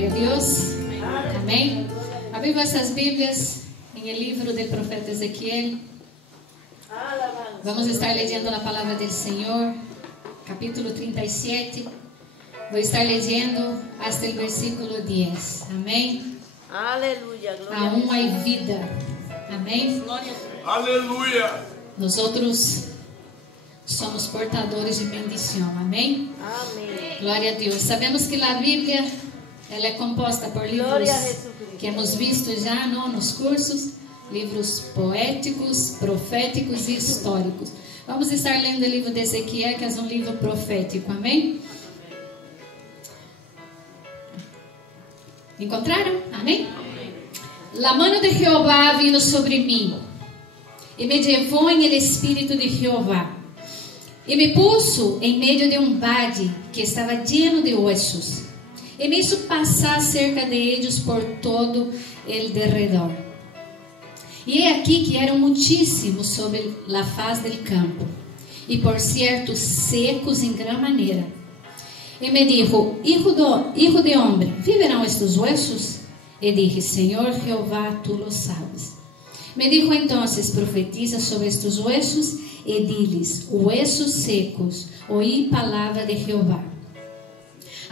Glória a Deus. Amém. Abrim vossas Bíblias em el livro do profeta Ezequiel. Vamos estar lendo a palavra do Senhor, capítulo 37. Vou estar lendo hasta o versículo 10. Amém. Aleluia. Aún há vida. Amém. Aleluia. Nós outros somos portadores de bendição. Amém. Amém. Glória a Deus. Sabemos que a Bíblia ela é composta por livros que hemos visto já nos cursos, livros poéticos, proféticos e históricos. Vamos estar lendo o livro de Ezequiel, que é um livro profético. Amém? Encontraram? Amém? La mano de Jeová vino sobre mim e me levou em el espírito de Jeová e me puso em meio de vade que estava lleno de ossos e me hizo passar cerca de eles por todo el derredor. E é aqui que eram muitíssimos sobre a faz del campo, e por cierto secos em gran maneira. E me dijo: hijo de homem, viverão estes huesos? E dije: Senhor Jeová, tu lo sabes. Me dijo entonces: profetiza sobre estes huesos e diles: huesos secos, oí palavra de Jeová.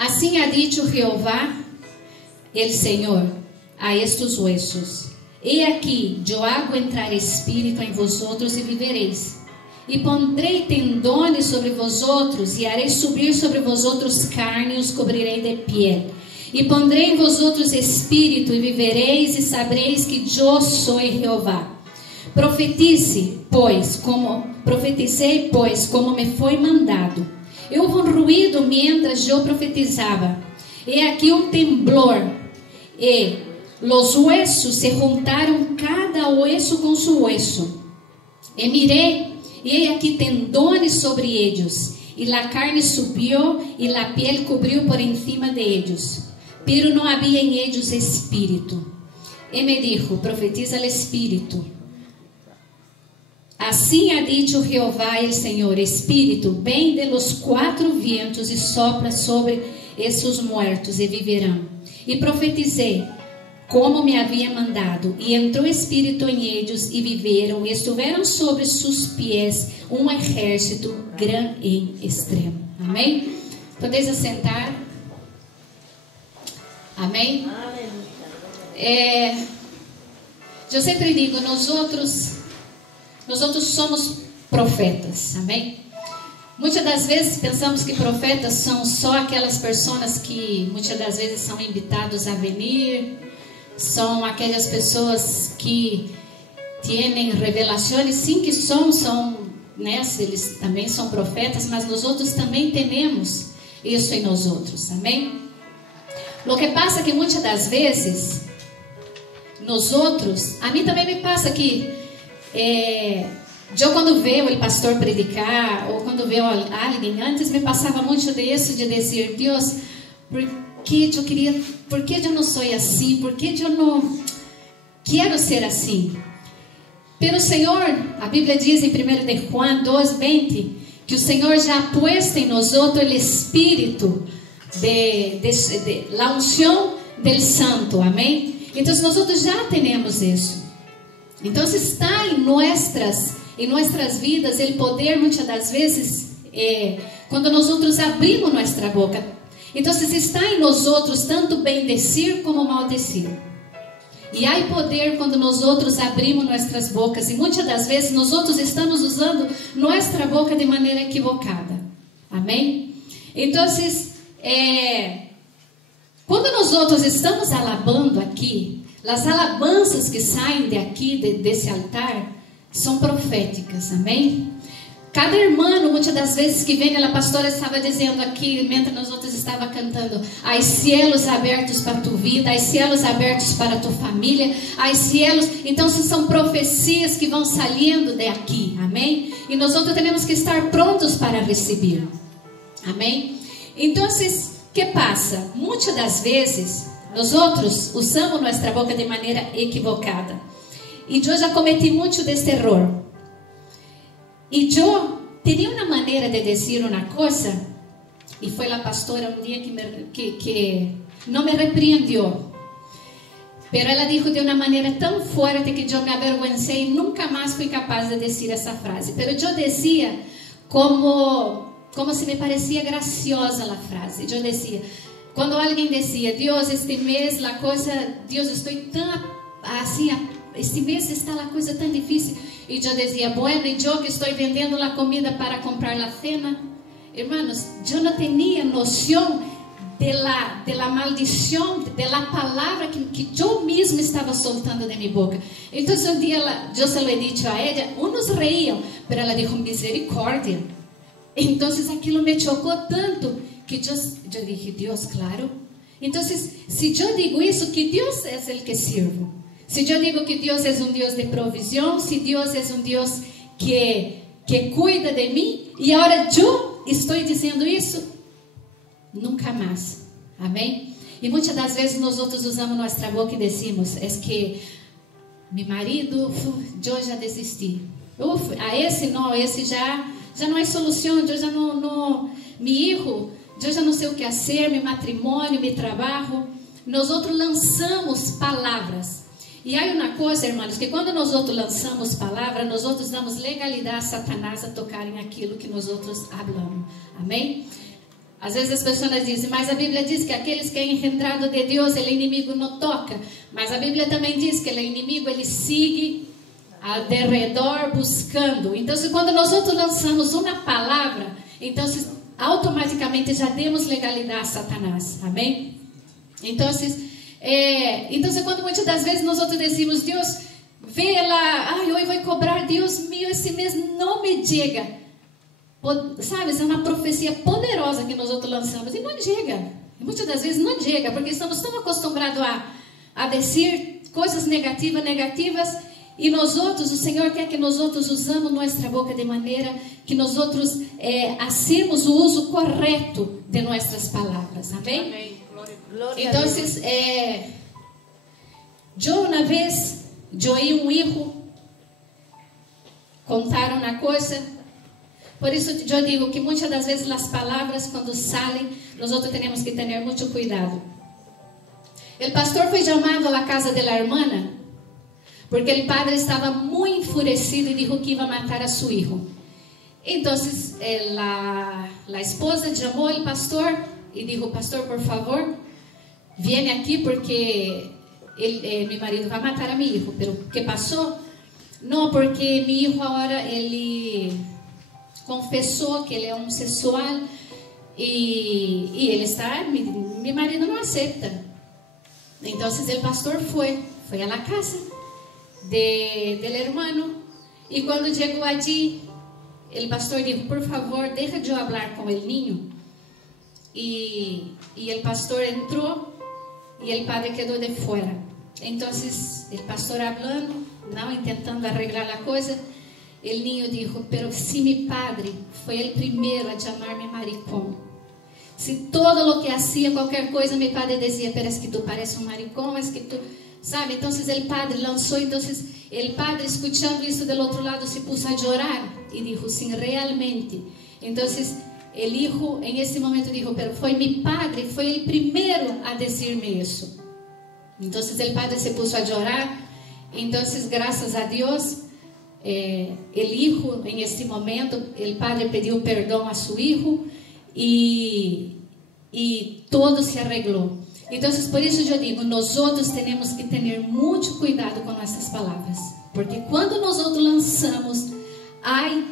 Assim ha dicho Jeová, el Senhor, a estes huesos: he aqui, eu hago entrar espírito em vosotros e vivereis. E pondrei tendones sobre vosotros, e harei subir sobre vosotros carne, e os cobrirei de piel. E pondrei em vosotros espírito, e vivereis, e sabreis que eu sou Jeová. Profetizei, pois, como me foi mandado. E houve ruído mientras eu profetizava. E aqui temblor, e los huesos se juntaram, cada hueso com su hueso. E mirei, e aqui tendones sobre eles, e a carne subiu, e a piel cobriu por encima de eles, pero não havia em eles espírito. E me dijo: profetiza o espírito. Assim ha dicho Jeová el Senhor: espírito, vem de los 4 vientos e sopra sobre esses mortos, e viverão. E profetizei como me havia mandado, e entrou espírito em eles, e viveram, e estiveram sobre seus pés exército grande e extremo. Amém? Podeis assentar. Amém? Eu sempre digo, nós outros somos profetas. Amém? Muitas das vezes pensamos que profetas são só aquelas pessoas que muitas das vezes são invitados a vir, são aquelas pessoas que têm revelações. Sim, que são, né? Eles também são profetas, mas nós outros também temos isso em nós outros. Amém? O que passa é que muitas das vezes nós outros, a mim também me passa que eu quando vejo o pastor predicar, ou quando vejo alguém, antes me passava muito disso, de dizer: Deus, por que eu não sou assim? Por que eu não quero ser assim? Pelo Senhor, a Bíblia diz em 1 de Juan 2:20, que o Senhor já ha puesto em nós outro o Espírito la unção del Santo. Amém? Então nós outros já temos isso. Então está em nossas vidas o poder, muitas das vezes, quando nós outros abrimos nossa boca. Então está em nós outros tanto bendecir como maldecir. E há poder quando nós outros abrimos nossas bocas, e muitas das vezes nós outros estamos usando nossa boca de maneira equivocada. Amém? Então, quando nós outros estamos alabando aqui, as alabanças que saem desse altar são proféticas. Amém? Cada irmão, muitas das vezes que vem, a pastora estava dizendo aqui, enquanto nós outros estava cantando: há cielos abertos para tu vida, há cielos abertos para tu família, há cielos. Então, são profecias que vão saindo daqui. Amém? E nós outros temos que estar prontos para receber. Amém? Então, o que passa? Muitas das vezes nós outros usamos nossa boca de maneira equivocada. E eu já cometi muito desse erro. E eu teria uma maneira de dizer uma coisa, e foi a pastora um dia que no me reprendió. Pero ela dijo de una manera tan fuerte que yo me avergüencé y nunca más fui capaz de decir esa frase. Pero yo decía como si me parecía graciosa la frase. Yo decía, cuando alguien decía, Dios, este mes la cosa, Dios, estoy tan así, este mes está la cosa tan difícil. Y yo decía, bueno, y yo que estoy vendiendo la comida para comprar la cena. Hermanos, yo no tenía noción de la maldición, de la palabra que yo misma estaba soltando de mi boca. Entonces un día yo se lo he dicho a ella, unos reían, pero ella dijo, misericordia. Entonces aquilo me chocó tanto que yo dije, Dios, claro. Entonces, si yo digo eso, que Dios es el que sirvo. Si yo digo que Dios es un Dios de provisión, si Dios es un Dios que cuida de mí, y ahora yo estoy diciendo eso, nunca más. Amém? E muitas das vezes nós outros usamos nossa boca e decimos, é que meu marido, eu já desisti. A esse já não é solução, eu já não, meu filho, eu já não sei o que fazer, meu matrimônio, meu trabalho. Nós outros lançamos palavras. E há uma coisa, irmãos, que quando nós outros lançamos palavras, nós outros damos legalidade a Satanás a tocar em aquilo que nós outros falamos. Amém? Às vezes as pessoas dizem, mas a Bíblia diz que aqueles que é engendrado de Deus, ele inimigo não toca. Mas a Bíblia também diz que ele inimigo, ele sigue ao derredor buscando. Então, quando nós outros lançamos uma palavra, então automaticamente já demos legalidade a Satanás. Amém? Então, quando muitas das vezes nós outros decimos, Deus, vê lá, hoje vou cobrar, Deus meu, esse mês não me chega. Sabe, essa é uma profecia poderosa que nós outros lançamos e não chega. E muitas das vezes não chega, porque estamos tão acostumbrados a dizer coisas negativas, e nós outros, o Senhor quer que nós outros usamos nossa boca de maneira que nós outros hacemos o uso correto de nossas palavras. Amém? Amém. Glória Então, a Deus. eu uma vez, eu e um filho contaram uma coisa. Por isso eu digo que muitas das vezes as palavras quando saem, nós outros temos que ter muito cuidado. O pastor foi chamado à casa da irmã porque o padre estava muito enfurecido e disse que ia matar a seu filho. Então, a esposa chamou o pastor e disse, pastor, por favor, viene aqui porque meu marido vai matar a meu filho. Pero o que passou? Não, porque meu filho agora ele confessou que ele é homossexual e ele está, meu marido não aceita. Então o pastor foi à casa del hermano e quando chegou allí, o pastor disse, por favor, deixa eu falar com o niño. E o pastor entrou e o padre quedou de fora. Então o pastor falando, não tentando arreglar a coisa. O niño dijo, pero si mi padre foi o primeiro a chamar-me maricón, se todo lo que hacía qualquer coisa, meu padre dizia, pero es que tu pareces maricón, es que tu, sabe? Então o padre lançou, então o padre escutando isso do outro lado se puso a chorar e dijo, sim, realmente. Então o hijo em esse momento dijo, pero foi mi padre, foi o primeiro a dizer-me isso. Então o padre se puso a chorar. Então, graças a Deus, el hijo en este momento, el padre pidió perdón a su hijo y todo se arregló. Entonces, por eso yo digo, nosotros tenemos que tener mucho cuidado con nuestras palabras, porque cuando nosotros lanzamos, hay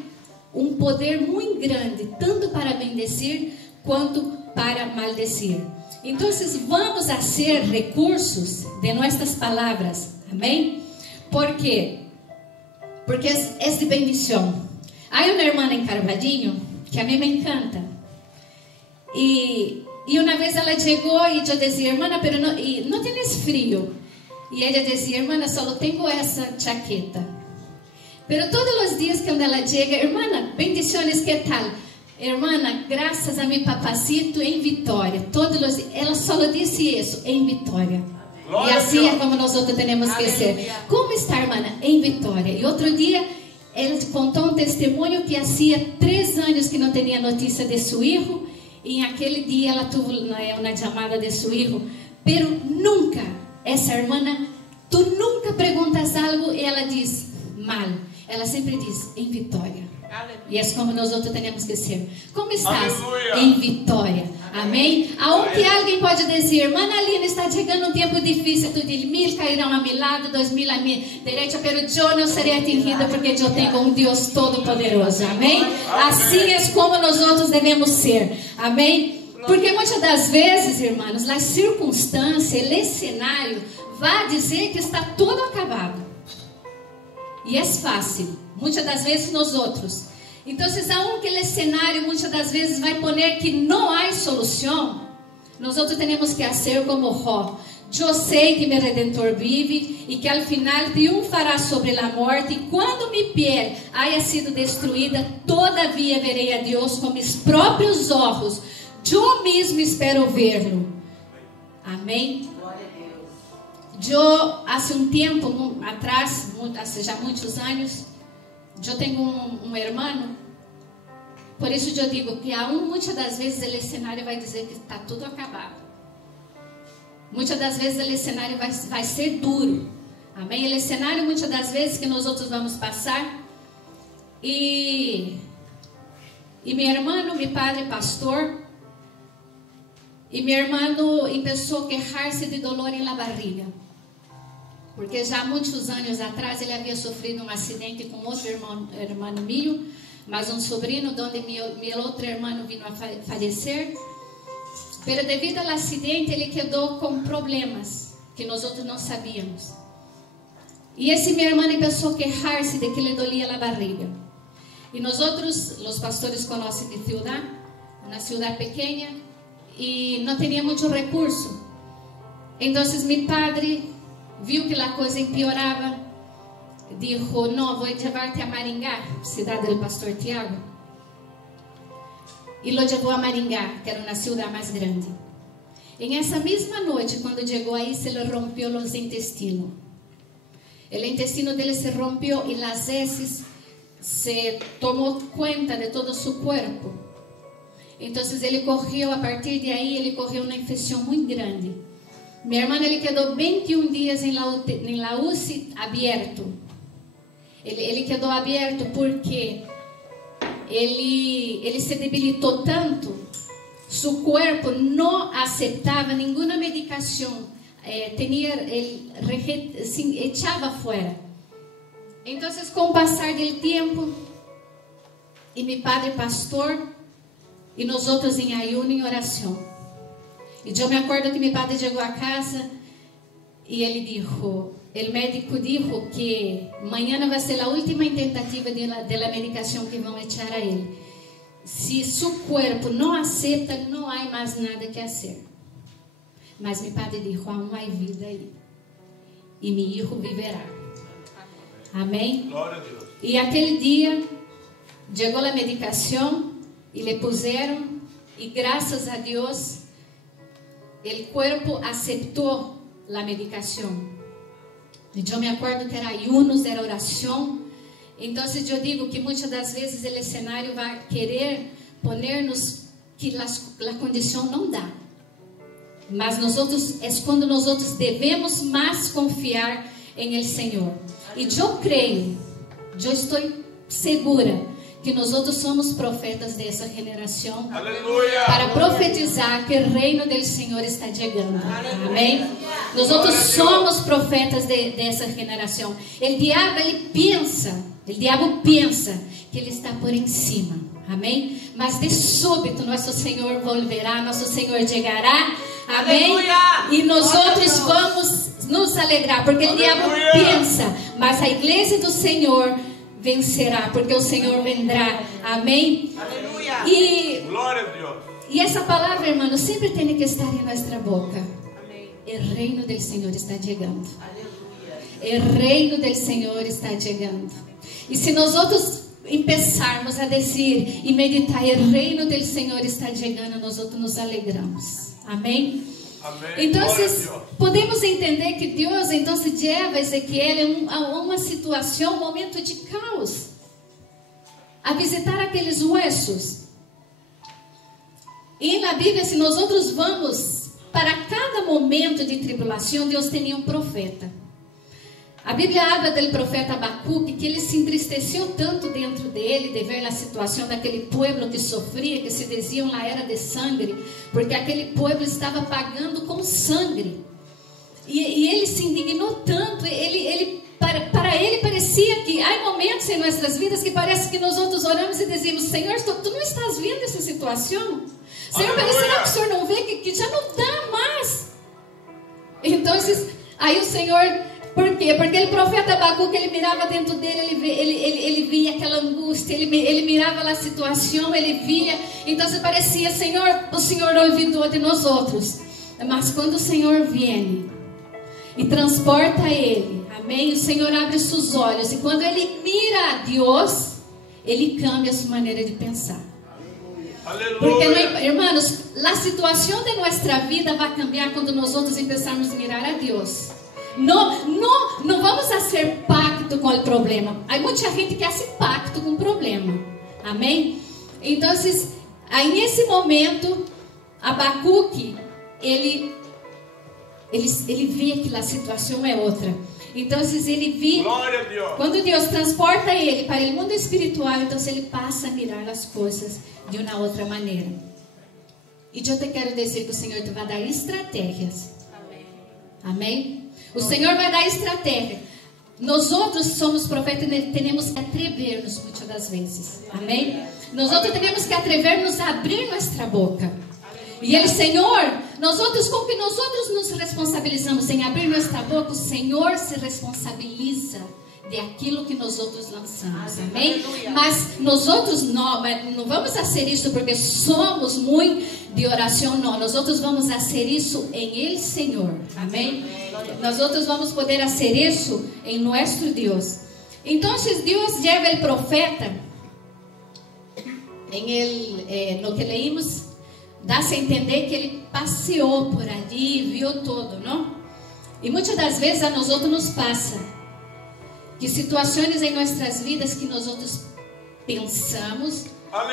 un poder muy grande, tanto para bendecir quanto para maldecir. Entonces, vamos a hacer recursos de nuestras palabras, amén, porque es de bendición. Hay una hermana en Carvalhinho que a mí me encanta. Y una vez ella llegó y yo decía, hermana, pero no tienes frío. Y ella decía, hermana, solo tengo esa chaqueta. Pero todos los días cuando ella llega, hermana, bendiciones, ¿qué tal? Hermana, graças a mi papacito em Vitória. Ela só disse isso, em Vitória. Glória, e assim é como nós outros temos que ser. Como está, irmã? Em Vitória. E outro dia, ela contou um testemunho que hacía 3 anos que não tinha notícia de seu filho. em aquele dia ela teve uma chamada de seu filho, pero nunca, essa irmã, tu nunca perguntas algo e ela diz mal, ela sempre diz em vitória. E é como nós outros temos que ser. Como estás? Aleluia. Em vitória. Amém? Aonde alguém pode dizer, irmã Aline, está chegando um tempo difícil, tu diz, 1000 cairão a meu lado, 2000 a minha direita, pero eu não serei atingida porque eu tenho um Deus todo-poderoso. Amém? Assim é como nós outros devemos ser. Amém? Porque muitas das vezes, irmãos, as circunstâncias, o cenário, vai dizer que está tudo acabado. E é fácil. Muitas das vezes nós outros. Então, aunque o cenário muitas das vezes vai poner que não há solução, nós outros temos que fazer como Jó. Eu sei que meu Redentor vive e que al final triunfará sobre a morte. E quando minha pele haya sido destruída, todavia verei a Deus com meus próprios olhos. Eu mesmo espero vê-lo. Amém? Eu, há um tempo atrás, há já muitos anos, eu tenho um irmão, por isso eu digo que muitas das vezes o cenário vai dizer que está tudo acabado. Muitas das vezes o cenário vai ser duro. Amém? O cenário muitas das vezes que nós outros vamos passar. E meu irmão, meu padre pastor, e meu irmão começou a queixar-se de dolor na barriga. Porque já há muitos anos atrás ele havia sofrido um acidente com outro irmão meu, mas um sobrinho, onde meu outro irmão veio a falecer. Mas devido ao acidente ele quedou com problemas que nós outros não sabíamos. E esse meu irmão começou a queixar-se de que lhe doía a barriga. E nós outros, os pastores conhecem de ciudad, uma cidade pequena, e não tinha muito recurso. Então, meu padre viu que a coisa empeorava, disse, não, vou levar-te a Maringá, cidade do pastor Tiago. E lo levou a Maringá, que era uma cidade mais grande. Em essa mesma noite, quando chegou aí, se lhe rompeu os intestinos. O intestino dele se rompeu e as heces se tomou conta de todo o seu corpo. Então, ele correu, a partir de aí, ele correu uma infecção muito grande. Meu irmão, ele quedou 21 dias em la UCI aberto. Ele quedou aberto porque ele se debilitou tanto, seu corpo não aceitava nenhuma medicação, ele echava fora. Então, com o passar do tempo, e meu padre pastor, e nós outros em ayuno, em oração. E eu me acordo que meu padre chegou a casa e ele disse, o médico disse que amanhã vai ser a última tentativa da medicação que vão echar a ele. Se seu corpo não aceita, não há mais nada que fazer. Mas meu padre disse, não há vida aí. E meu filho viverá. Amém? Glória a Deus. E aquele dia, chegou a medicação e lhe puseram, e graças a Deus, o corpo aceitou a medicação. Eu me acordo que era ayunos, era oração. Então eu digo que muitas das vezes o cenário vai querer poner-nos que a condição não dá. Mas é quando nós devemos mais confiar em el Senhor. E eu creio, eu estou segura que nós somos profetas dessa geração. Aleluia. Para profetizar que o reino do Senhor está chegando. Amém? Nós somos profetas dessa geração. O diabo pensa que ele está por em cima. Amém? Mas de súbito nosso Senhor volverá, nosso Senhor chegará. Amém? Aleluia. E nós vamos nos alegrar, porque o diabo pensa, mas a igreja do Senhor vencerá, porque o Senhor vendrá. Amém? Aleluia. Glória a Deus. E essa palavra, irmão, sempre tem que estar em nossa boca. Amém. O reino do Senhor está chegando. Aleluia. O reino do Senhor está chegando. E se nós outros começarmos a dizer e meditar, o reino do Senhor está chegando, nós outros nos alegramos. Amém? Amém. Então, podemos entender que Deus, então, leva Ezequiel a uma situação, um momento de caos, a visitar aqueles huesos. E na Bíblia, se nós outros vamos, para cada momento de tribulação, Deus tinha um profeta. A Bíblia habla do profeta Abacuque, que ele se entristeceu tanto dentro dele, de ver a situação daquele povo que sofria, que se diziam lá era de sangue, porque aquele povo estava pagando com sangue. E ele se indignou tanto, para ele parecia que há momentos em nossas vidas que parece que nós outros oramos e dizemos: Senhor, tu não estás vendo essa situação? Senhor, será que o Senhor não vê que já não dá mais? Então, aí o Senhor, por quê? Porque o profeta Abacuque, ele mirava dentro dele, ele via aquela angústia, ele mirava a situação, ele via, então se parecia: Senhor, o Senhor olvidou de nós outros. Mas quando o Senhor vem e transporta ele, amém? O Senhor abre seus olhos, e quando ele mira a Deus, ele cambia a sua maneira de pensar. Aleluia. Porque, irmãos, a situação de nossa vida vai cambiar quando nós outros começarmos a mirar a Deus. Não vamos fazer pacto com o problema. Há muita gente que faz pacto com o problema, amém? Então, aí nesse momento, Abacuque, ele via que a situação é outra. Então, ele via, quando Deus transporta ele para o mundo espiritual, então ele passa a mirar as coisas de uma outra maneira. E eu te quero dizer que o Senhor te vai dar estratégias. Amém? O Senhor vai dar estratégia. Nós outros somos profetas e temos que atrever-nos muitas das vezes. Amém? Nós outros temos que atrever-nos a abrir nossa boca. E ele, Senhor, com que nós outros nos responsabilizamos em abrir nossa boca, o Senhor se responsabiliza de aquilo que nós outros lançamos, amém? Mas nós outros não vamos fazer isso porque somos muito de oração, não. Nós outros vamos fazer isso em Ele, Senhor, amém? Nós outros vamos poder fazer isso em nosso Deus. Então, Deus leva o profeta, no que leímos, dá-se a entender que ele passeou por ali, viu tudo, não? E muitas das vezes a nós outros nos passa que situações em nossas vidas que nós outros pensamos,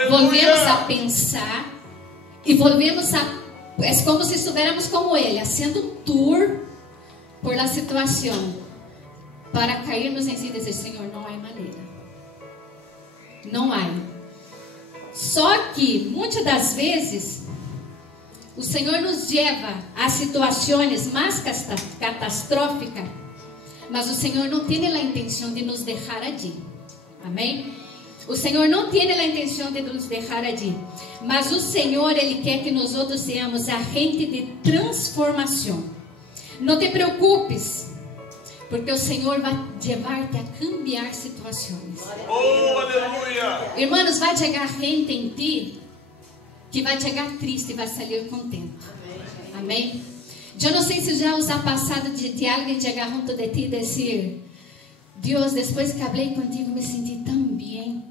volvemos a pensar e volvemos a... É como se estivéssemos como ele, fazendo um tour por la situação, para cairmos em si e dizer: Senhor, não há maneira. Não há. Só que muitas das vezes o Senhor nos leva a situações mais catastróficas, mas o Senhor não tem a intenção de nos deixar ali. Amém? O Senhor não tem a intenção de nos deixar ali, mas o Senhor, Ele quer que nós outros sejamos agente de transformação. Não te preocupes, porque o Senhor vai levar-te a cambiar situações. Oh, aleluia! Irmãos, vai chegar gente em ti que vai chegar triste e vai sair contente. Amém? Eu não sei se já os ha passado de alguém chegar junto de ti e dizer: Deus, depois que falei contigo, me senti tão bem.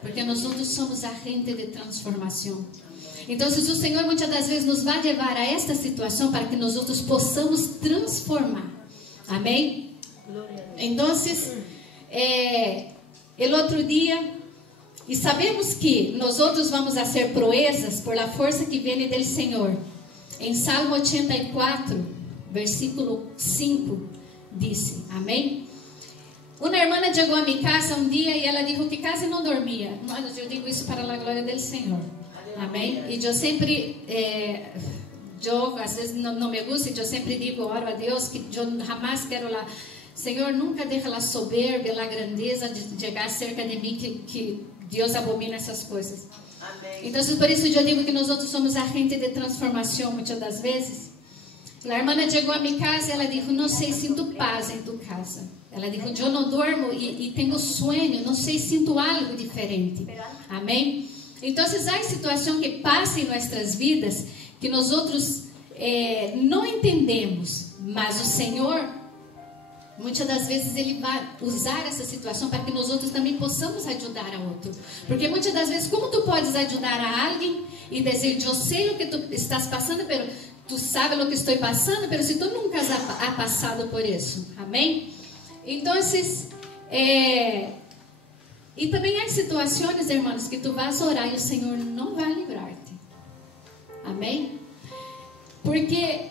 Porque nós outros somos agente de transformação. Então, se o Senhor muitas das vezes nos vai levar a esta situação para que nós outros possamos transformar. Amém? Então, o outro dia, e sabemos que nós outros vamos fazer proezas por la força que vem do Senhor. Em Salmo 84, versículo 5, disse, amém? Uma irmã chegou a minha casa um dia e ela disse que quase não dormia. Mas eu digo isso para a glória do Senhor. Amém? E eu sempre, às vezes não me gusta, e eu sempre digo, oro a Deus, que eu jamais quero lá, Senhor, nunca deixa a soberba, a grandeza de chegar cerca de mim, que Deus abomina essas coisas. Amém. Então, por isso eu digo que nós outros somos agentes de transformação, muitas das vezes. A irmã chegou a minha casa e ela disse, não sei, sinto paz em tua casa. Ela disse, eu não dormo e tenho sonho, não sei, sinto algo diferente. Amém? Então, há situações que passam em nossas vidas que nós outros não entendemos, mas o Senhor, muitas das vezes, Ele vai usar essa situação para que nós outros também possamos ajudar a outro. Porque muitas das vezes, como tu podes ajudar a alguém e dizer, eu sei o que tu estás passando, mas tu sabes o que estou passando, mas se tu nunca has passado por isso. Amém? Então, e também há situações, irmãos, que tu vas orar e o Senhor não vai livrar-te. Amém? Por que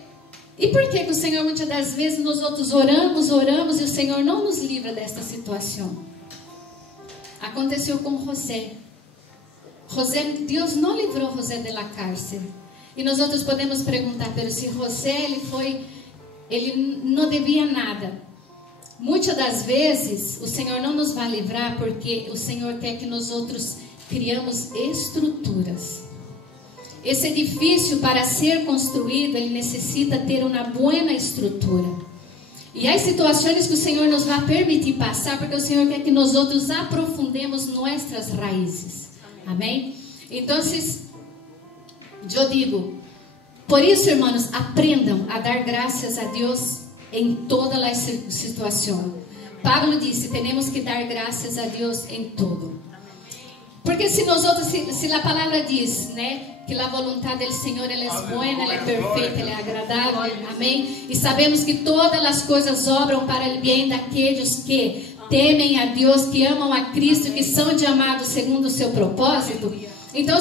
o Senhor muitas das vezes nós outros oramos e o Senhor não nos livra desta situação? Aconteceu com José. Deus não livrou José da cárcere. E nós outros podemos perguntar, pero se José ele não devia nada. Muitas das vezes o Senhor não nos vai livrar porque o Senhor quer que nós outros criamos estruturas. Esse edifício, para ser construído, ele necessita ter uma boa estrutura. E há situações que o Senhor nos vai permitir passar, porque o Senhor quer que nós outros aprofundemos nossas raízes. Amém? Então, eu digo, por isso, irmãos, aprendam a dar graças a Deus em toda a situação. Pablo disse, temos que dar graças a Deus em tudo. Porque se a palavra diz, né, que a vontade do Senhor ela é boa, ela é perfeita, ela é agradável, amém? E sabemos que todas as coisas obram para o bem daqueles que temem a Deus, que amam a Cristo, que são chamados segundo o seu propósito. Então,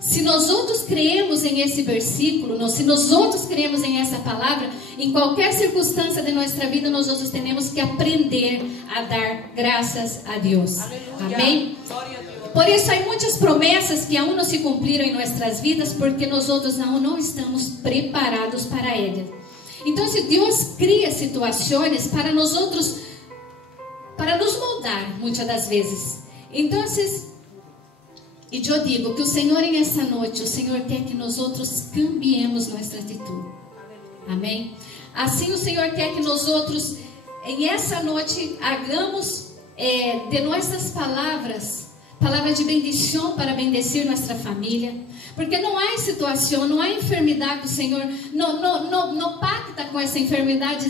se nós outros creemos em esse versículo, se nós outros creemos em essa palavra, em qualquer circunstância de nossa vida, nós outros temos que aprender a dar graças a Deus. Amém? Por isso, há muitas promessas que ainda não se cumpriram em nossas vidas, porque nós outros não estamos preparados para elas. Então, se Deus cria situações para nós outros, para nos moldar, muitas das vezes. Então, e eu digo que o Senhor, em essa noite, o Senhor quer que nós outros cambiemos nossa atitude. Amém? Assim, o Senhor quer que nós outros, em essa noite, hagamos de nossas palavras de bendição para bendecir nossa família. Porque não há situação, não há enfermidade que o Senhor não pacta com essa enfermidade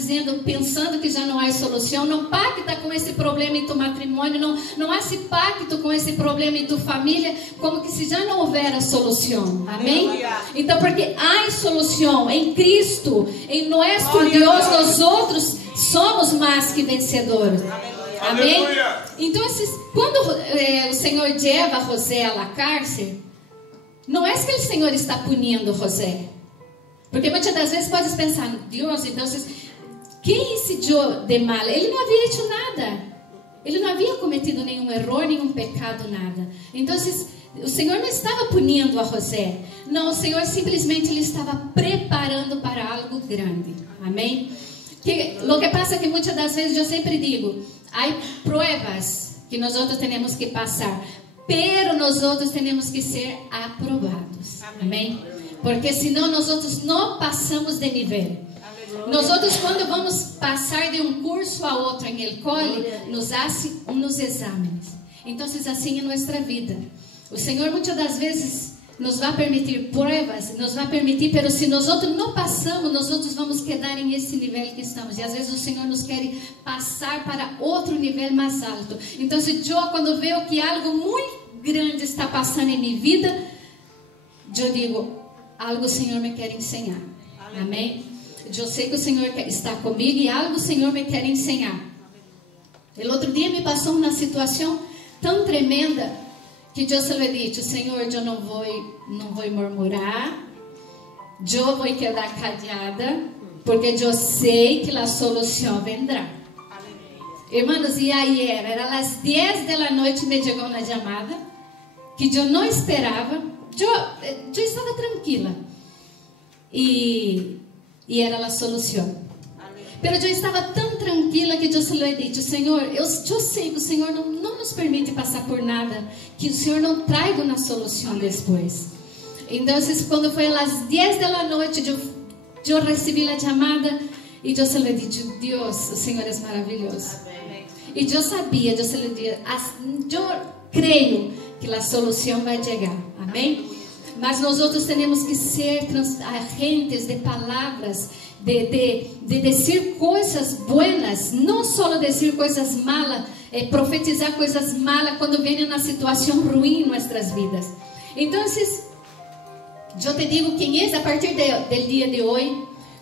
pensando que já não há solução. Não pacta com esse problema em tu matrimônio. Não há esse pacto com esse problema em tu família, como que se já não houvera solução. Amém? Então, porque há solução em Cristo, em nosso Deus, nós outros somos mais que vencedores. Amém? Então, quando o Senhor leva José à cárcere, não é que o Senhor está punindo José. Porque muitas das vezes pode pensar, Deus, então, quem incidiu de mal? Ele não havia hecho nada. Ele não havia cometido nenhum erro, nenhum pecado, nada. Então, o Senhor não estava punindo a José. Não, o Senhor simplesmente ele estava preparando para algo grande. Amém? O que passa é que muitas das vezes eu sempre digo, há provas que nós outros temos que passar, pero nós outros temos que ser aprovados. Amém? Porque senão nós outros não passamos de nível. Nós outros, quando vamos passar de um curso a outro em el cole, nos fazem uns exames. Então, assim é nossa vida. O Senhor muitas das vezes nos vai permitir provas, nos vai permitir, pero se nós outros não passamos, nós outros vamos quedar em esse nível que estamos. E às vezes o Senhor nos quer passar para outro nível mais alto. Então, eu quando vejo que algo muito grande está passando em minha vida, eu digo, algo o Senhor me quer ensinar. Amém? Eu sei que o Senhor está comigo e algo o Senhor me quer ensinar. O outro dia me passou uma situação tão tremenda que eu se lhe disse, Senhor, eu não vou murmurar, eu vou quedar callada, porque eu sei que a solução vendrá. Irmãos, e aí era às 10 da noite me chegou uma chamada que eu não esperava. Eu estava tranquila e era a solução. Mas eu estava tão tranquila que eu se lhe disse, Senhor, eu sei que o Senhor não nos permite passar por nada, que o Senhor não traga uma solução depois. Então, quando foi às 10 da noite, eu recebi a chamada e eu se lhe disse, Deus, o Senhor é maravilhoso. E eu sabia, eu se lhe disse, eu creio que a solução vai chegar. Amém? Mas nós outros temos que ser agentes de palavras, de dizer coisas buenas, não só dizer coisas malas, profetizar coisas malas quando vem uma situação ruim em nossas vidas. Então, eu te digo que a partir do dia de hoje,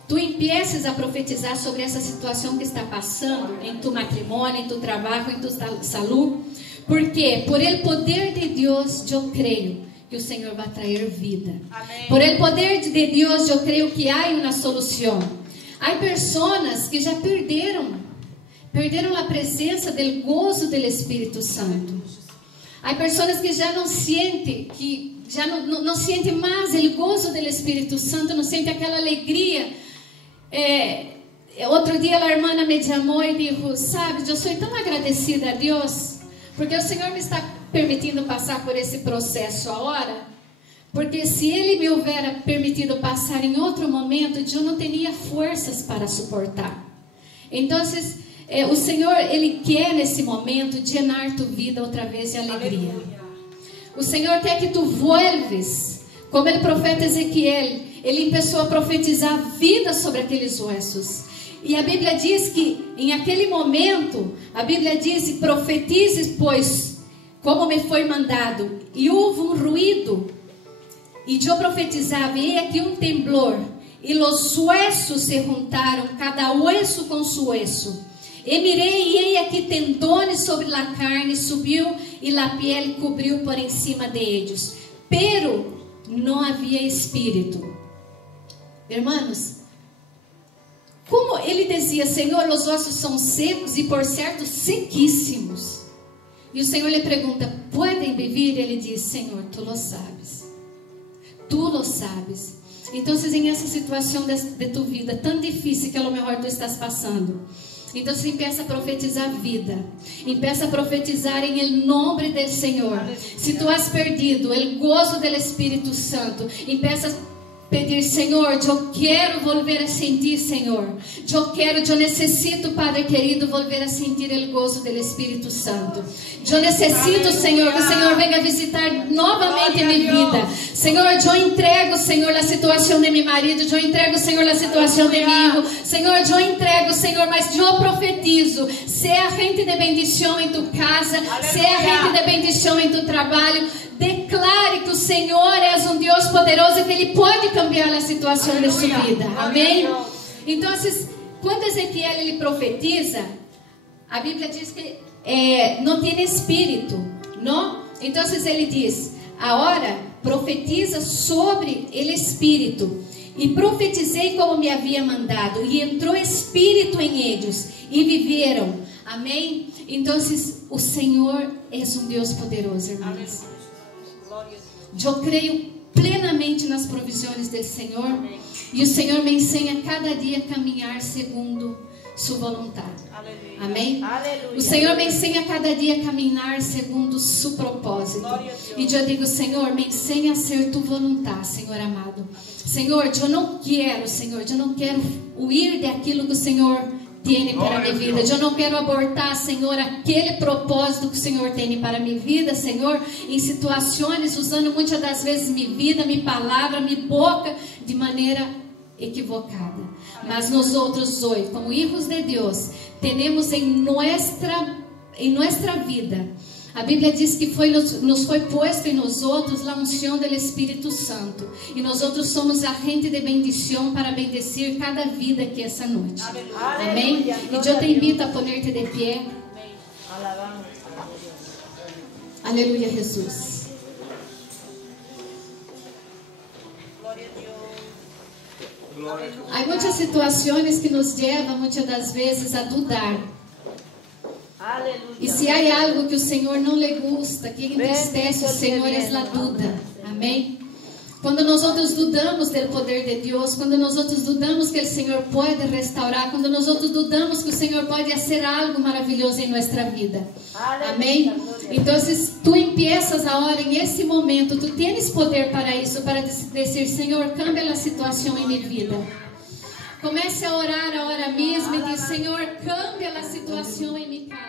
tu empieces a profetizar sobre essa situação que está passando em tu matrimônio, em tu trabalho, em tu saúde, porque por el poder de Deus, eu creio que o Senhor vai trazer vida. Amém. Por el poder de Deus, eu creio que há uma solução. Há pessoas que já perderam a presença do gozo do Espírito Santo. Há pessoas que já não sentem, não sentem mais o gozo do Espírito Santo, não sentem aquela alegria. Outro dia a irmã me chamou e disse, sabe, eu sou tão agradecida a Deus, porque o Senhor me está permitindo passar por esse processo agora, porque se Ele me houvera permitido passar em outro momento, eu não teria forças para suportar. Então, o Senhor, Ele quer nesse momento llenar tu vida outra vez de alegria. Aleluia. O Senhor quer que tu vuelves, como o profeta Ezequiel, ele começou a profetizar vida sobre aqueles ossos. E a Bíblia diz que em aquele momento, a Bíblia diz, profetize, pois, como me foi mandado. E houve um ruído, e eu profetizava, e aqui um temblor, e os huesos se juntaram, cada hueso com su hueso. E mirei, e eis aqui tendões sobre a carne, subiu, e a piel cobriu por em cima de eles. Pero não havia espírito. Irmãos, como ele dizia, Senhor, os ossos são secos e por certo sequíssimos. E o Senhor lhe pergunta, podem viver? Ele diz, Senhor, tu lo sabes. Tu lo sabes. Então, em essa situação de tu vida tão difícil que a lo mejor tu estás passando, então você empieza a profetizar vida, empieza a profetizar em nome do Senhor. Se tu has perdido o gozo do Espírito Santo, empieza a pedir, Senhor, eu quero volver a sentir, Senhor. Eu necessito, Padre querido, volver a sentir o gozo do Espírito Santo. Eu necessito, Senhor, que o Senhor venha visitar novamente minha vida. Senhor, eu entrego, Senhor, a situação de meu marido. Eu entrego, Senhor, a situação de meu hijo. Senhor, eu entrego, Senhor, mas eu profetizo. Seja agente de bendição em tu casa. Seja agente de bendição em tu trabalho. Declare que o Senhor é um Deus poderoso e que Ele pode cambiar a situação de sua vida. Amém? Então, quando Ezequiel ele profetiza, a Bíblia diz que não tem espírito, não? Então, ele diz, agora profetiza sobre o espírito. E profetizei como me havia mandado, e entrou espírito em eles, e viveram. Amém? Então, o Senhor é um Deus poderoso, irmãos. Eu creio plenamente nas provisões do Senhor. Amém. E o Senhor me ensina cada dia a caminhar segundo sua vontade. Aleluia. Amém? Aleluia. O Senhor me ensina cada dia a caminhar segundo seu propósito. E eu digo, Senhor, me ensina a ser tu vontade, Senhor amado. Senhor, eu não quero, Senhor, eu não quero huir daquilo que o Senhor tem para minha vida. Eu não quero abortar, Senhor, aquele propósito que o Senhor tem para minha vida, Senhor, em situações, usando muitas das vezes minha vida, minha palavra, minha boca, de maneira equivocada. Mas nós outros hoje, como filhos de Deus, temos em nossa vida, a Bíblia diz que nos foi posto em nós outros a unção do Espírito Santo. E nós outros somos agente de bendição para bendecir cada vida aqui essa noite. Amém? E eu te invito a poner-te de pé. Aleluia, Jesus. Há muitas situações que nos levam muitas das vezes a dudar. Aleluia. E se há algo que o Senhor não lhe gusta, que entristece o Senhor, é a dúvida. Amém? Quando nós outros dudamos do poder de Deus, quando nós outros dudamos que o Senhor pode restaurar, quando nós outros dudamos que o Senhor pode fazer algo maravilhoso em nossa vida. Amém? Então, tu empiezas agora, em esse momento, tu tens poder para isso, para dizer, Senhor, cambia a situação em minha vida. Comece a orar agora mesmo e diz, Senhor, cambia a situação em minha casa.